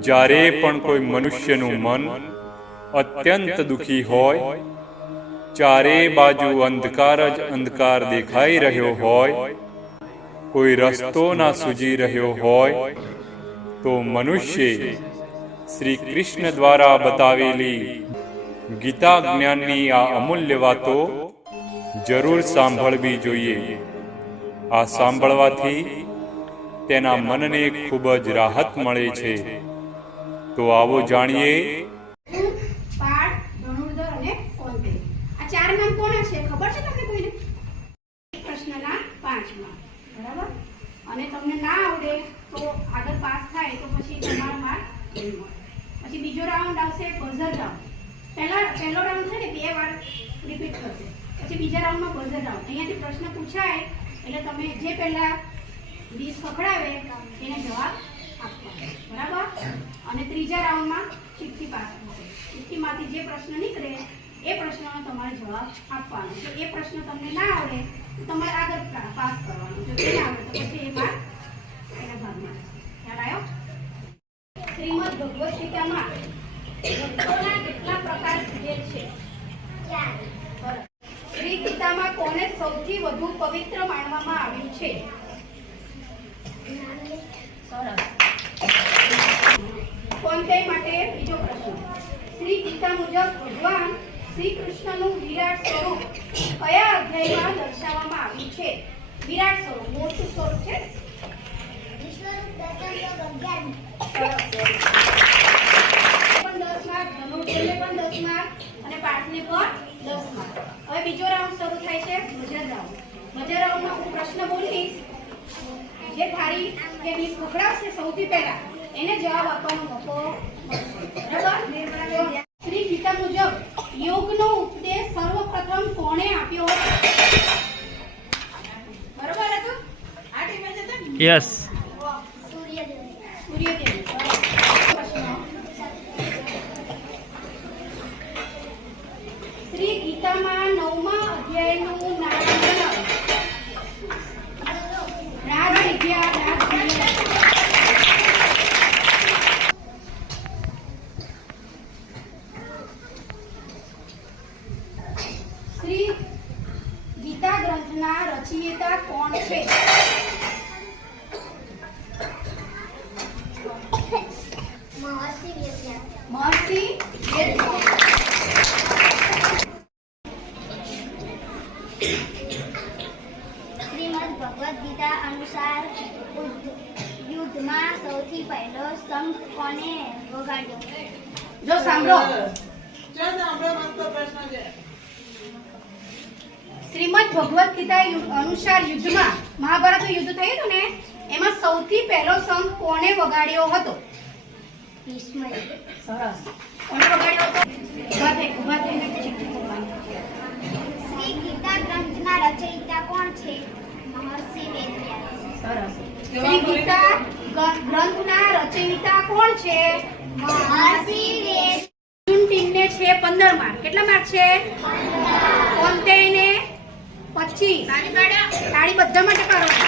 જ્યારે પણ કોઈ મનુષ્યનું મન અત્યંત દુખી હોય, ચારે બાજુ અંધકાર જ અંધકાર દેખાઈ રહ્યો હોય, કોઈ રસ્તો ના સૂજી રહ્યો હોય, તો મનુષ્ય શ્રી કૃષ્ણ દ્વારા બતાવેલી ગીતા જ્ઞાનની આ અમૂલ્ય વાતો જરૂર સાંભળવી જોઈએ. આ સાંભળવાથી તેના મનને ખૂબ જ રાહત મળે છે. તો આવો જાણીએ. આ ચાર નામ કોના છે? ખબર છે તમને કોઈને? પ્રશ્નના પાંચ માર્ક બરાબર? અને તમને ના આવડે તો આગળ પાસ થાય તો પછી બીજો રાઉન્ડ આવશે બઝર રાઉન્ડ પહેલા, પહેલો રાઉન્ડ છે ને, બે વાર રિપીટ કરશે પછી બીજા રાઉન્ડમાં બઝર રાઉન્ડ અહીંયાથી પ્રશ્ન પૂછાય, એટલે તમે જે પહેલા ડીશ પકડાવે, એને જવાબ આપવા બરાબર? અને ત્રીજા રાઉન્ડમાં ચિઠ્ઠી પાસ થશે ચિઠ્ઠીમાંથી જે પ્રશ્ન નીકળે એ પ્રશ્નનો તમારે જવાબ આપવાનો જો એ પ્રશ્ન તમને ના આવડે તો તમારે આગળ પાસ કરવાનો જો એ ના આવડે તો પછી એ માર્ક એના ભાગમાં. ખ્યાલ આવ્યો? શ્રીમદ ભગવદ ગીતામાં ભક્તોના કેટલા પ્રકાર જે છે? શ્રી ગીતામાં કોને સૌથી વધુ પવિત્ર માનવામાં આવ્યું છે? સરસ. કોંતે માટે બીજો પ્રશ્ન. શ્રી ગીતા મુજબ ભગવાન શ્રી કૃષ્ણનું વિરાટ સ્વરૂપ કયા અધ્યાયમાં દર્શાવવામાં આવ્યું છે? વિરાટ સ્વરૂપ, મોટું સ્વરૂપ છે? અને પાઠને પણ દસ હવે બીજો રાઉન્ડ શરૂ થાય છે બજાર રાઉન્ડ. રાઉન્ડમાં હું પ્રશ્ન બોલીશ. જે થારી કે પકડાવશે સૌથી પહેલા. એને જવાબ આપવાનો મોકો. બરાબર શ્રી ગીતા મુજબ યોગનો ઉપદેશ સર્વપ્રથમ કોણે આપ્યો બરોબર હતું આ ટીમે છે? યસ સૂર્યદેવ શ્રી ગીતામાં નવમા અધ્યાયનું નામ જણાવો રાજવિદ્યા રાજવિદ્યા શ્રી ગીતા રચયિતા કોણ છે? મહર્ષિ શ્રીમદ ભગવદ ગીતા અનુસાર યુદ્ધમાં સૌથી પહેલો શંખ કોને વગાડ્યો? જો સાંભળો. ચાલ સાંભળો મસ્ત પ્રશ્ન છે. શ્રીમદ ભગવદ ગીતા અનુસાર યુદ્ધમાં મહાભારતનું યુદ્ધ થયું હતું ને એમાં સૌથી પહેલો સંઘ કોણે વગાડ્યો હતો? સરસ. કોણે વગાડ્યો હતો? ઊભા થઈ ઊભા થઈને શ્રી ગીતા ગ્રંથના રચયિતા કોણ છે? મહર્ષિ વેદવ્યાસ. સરસ. શ્રી ગીતા ગ્રંથના રચયિતા કોણ છે? મહર્ષિ વેદ અર્જુન ટીમને છે પંદર માર્ક કેટલા માર્ક છે કોન્ટેને પચીસ તાળી બધા માટે કરો.